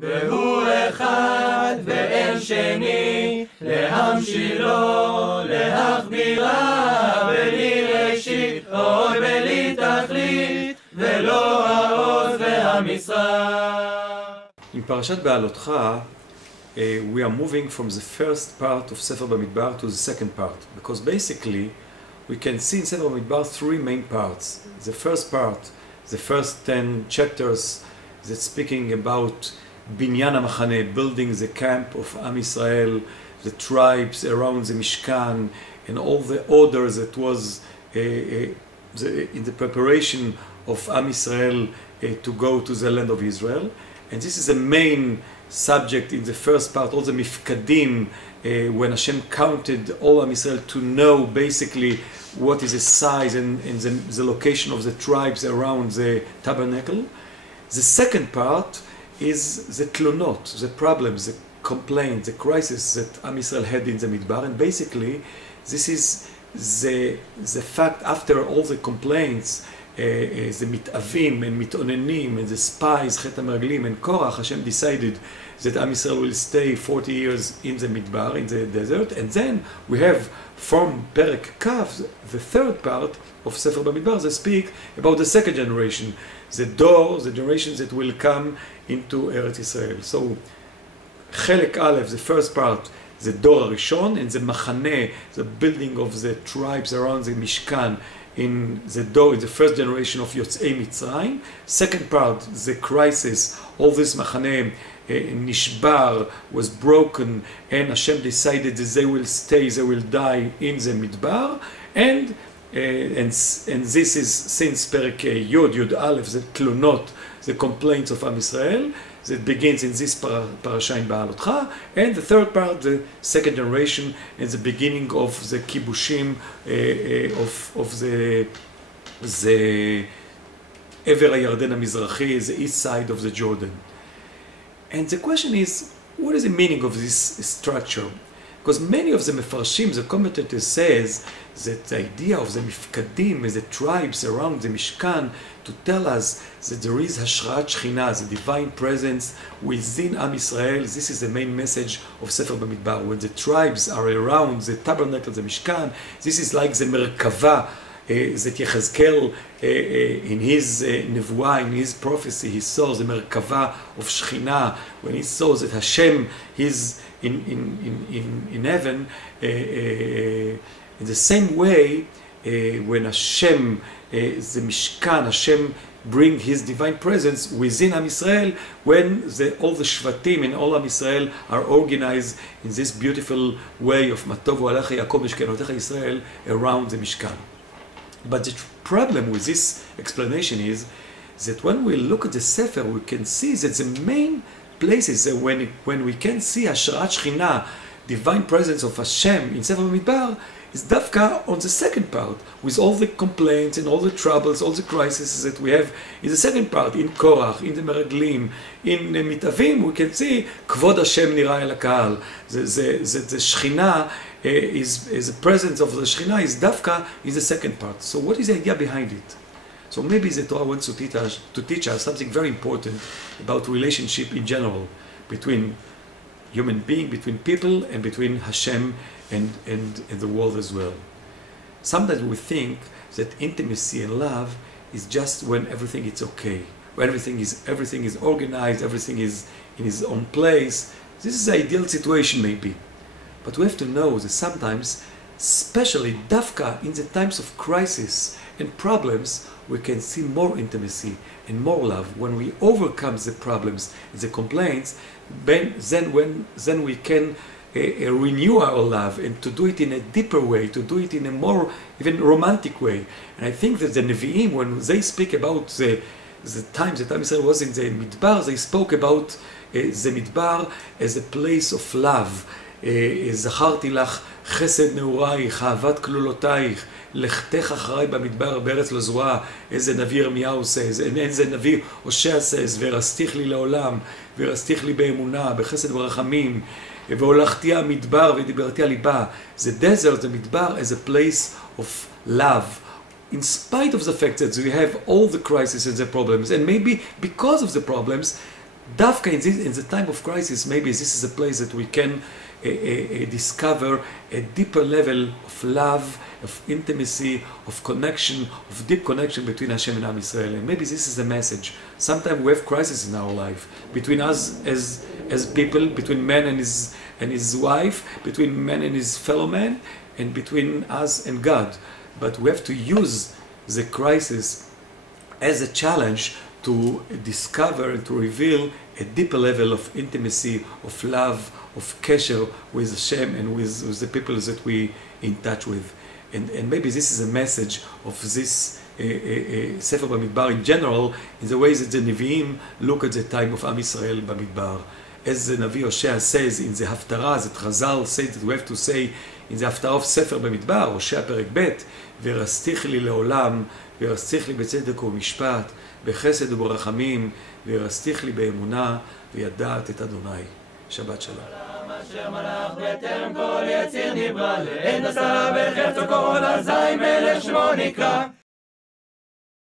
והוא אחד ואין שני, להמשילו, להכבירה, בלי ראשית, אוי בלי תכלית, ולא העוז והמשרה. In פרשת בהעלותך, we are moving from the first part of Sefer Bamidbar to the second part, because basically we can see in Sefer Bamidbar three main parts. The first part, the first 10 chapters, that's speaking about Binyan HaMachane, building the camp of Am Yisrael, the tribes around the Mishkan, and all the orders that was in the preparation of Am Yisrael to go to the land of Israel. And this is the main subject in the first part, all the mifkadim, when Hashem counted all Am Yisrael to know basically what is the size and the location of the tribes around the tabernacle. The second part is the tlunot, the problems, the complaints, the crisis that Am Yisrael had in the Midbar. And basically, this is the fact after all the complaints, the mitavim and mitonenim and the spies, Chet HaMeraglim and Korach, Hashem decided that Am Yisrael will stay 40 years in the Midbar, in the desert. And then we have from Perek Kav, the third part of Sefer Bamidbar, they speak about the second generation, the generations that will come into Eretz Yisrael. So, Chelek Aleph, the first part, the Dor Rishon, and the Machaneh, the building of the tribes around the Mishkan, in the first generation of Yotzei Mitzrayim. Second part, the crisis, all this Machaneh, Nishbar, was broken, and Hashem decided that they will stay, they will die in the Midbar, and this is since Perek Yod Aleph, the Tlunot, the complaints of Am Yisrael, that begins in this parasha in Beha'alotcha, and the third part, the second generation, and the beginning of the kibushim of the Ever HaYarden HaMizrachi, the east side of the Jordan. And the question is, what is the meaning of this structure? Because many of the Mefarshim, the commentators, says that the idea of the Mifkadim as the tribes around the Mishkan to tell us that there is Hashrat Shechina, the divine presence within Am Yisrael. This is the main message of Sefer Bamidbar. When the tribes are around the tabernacle, the Mishkan, this is like the Merkava that Yechezkel in his Nevuah, in his prophecy, he saw the Merkava of Shechina, when he saw that Hashem is in heaven. In the same way, when Hashem, the Mishkan, Hashem bring His divine presence within Am Yisrael, when all the Shvatim and all Am Yisrael are organized in this beautiful way of Matov U'alecha Yaakov Mishkenotecha Yisrael around the Mishkan. But the problem with this explanation is that when we look at the Sefer, we can see that the main places when we can see Hashrat Shechina, divine presence of Hashem in Sefer Bamidbar, is Dafka on the second part, with all the complaints and all the troubles, all the crises that we have in the second part, in Korach, in the Meraglim, in Mitavim, we can see Kvod Hashem Nira El HaKahal. The Shechina is the presence of the Shechina is Dafka in the second part. So what is the idea behind it? So maybe the Torah wants to teach us something very important about relationship in general between human being, between people, and between Hashem and the world as well. Sometimes we think that intimacy and love is just when everything is okay, when everything is organized, everything is in its own place. This is the ideal situation maybe. But we have to know that sometimes, especially Dafka in the times of crisis and problems, we can see more intimacy and more love. When we overcome the problems and the complaints, then we can renew our love, and to do it in a deeper way, to do it in a more even romantic way. And I think that the Nevi'im, when they speak about the times that Am Yisrael was in the Midbar, they spoke about the Midbar as a place of love. זכרתי לך חסד נעורייך, אהבת כלולותייך, לכתך אחריי במדבר בארץ לא זרועה. איזה נביא ירמיהו says, איזה נביא הושע says, ורסתיך לי לעולם, ורסתיך לי באמונה, בחסד ורחמים, והולכתי המדבר ודיברתי על ליבה. The desert, the midbar, as a place of love, in spite of the fact that we have all the crises and the problems, and maybe because of the problems, Dafka in the time of crisis, maybe this is a place that we can discover a deeper level of love, of intimacy, of connection, of deep connection between Hashem and Am Yisrael. And maybe this is the message. Sometimes we have crisis in our life between us as people, between man and his wife, between man and his fellow man, and between us and God. But we have to use the crisis as a challenge to discover and to reveal a deeper level of intimacy, of love, of Kesher with Hashem and with the people that we in touch with. And maybe this is a message of this Sefer Bamidbar in general, in the way that the Nevi'im look at the time of Am Yisrael Bamidbar. As the Navi Hosea says in the Haftarah, that Chazal says that we have to say in the Haftarah of Sefer Bamidbar, Hosea פרק ב', ורסתיך לי לעולם, ורסתיך לי בצדק ומשפט, בחסד וברחמים, ורסתיך לי באמונה, וידעת את אדוני. שבת שלום. אשר מלך בטרם כל יציר נברא, לעין עשה בחפצו כל אזי מלך שמו נקרא.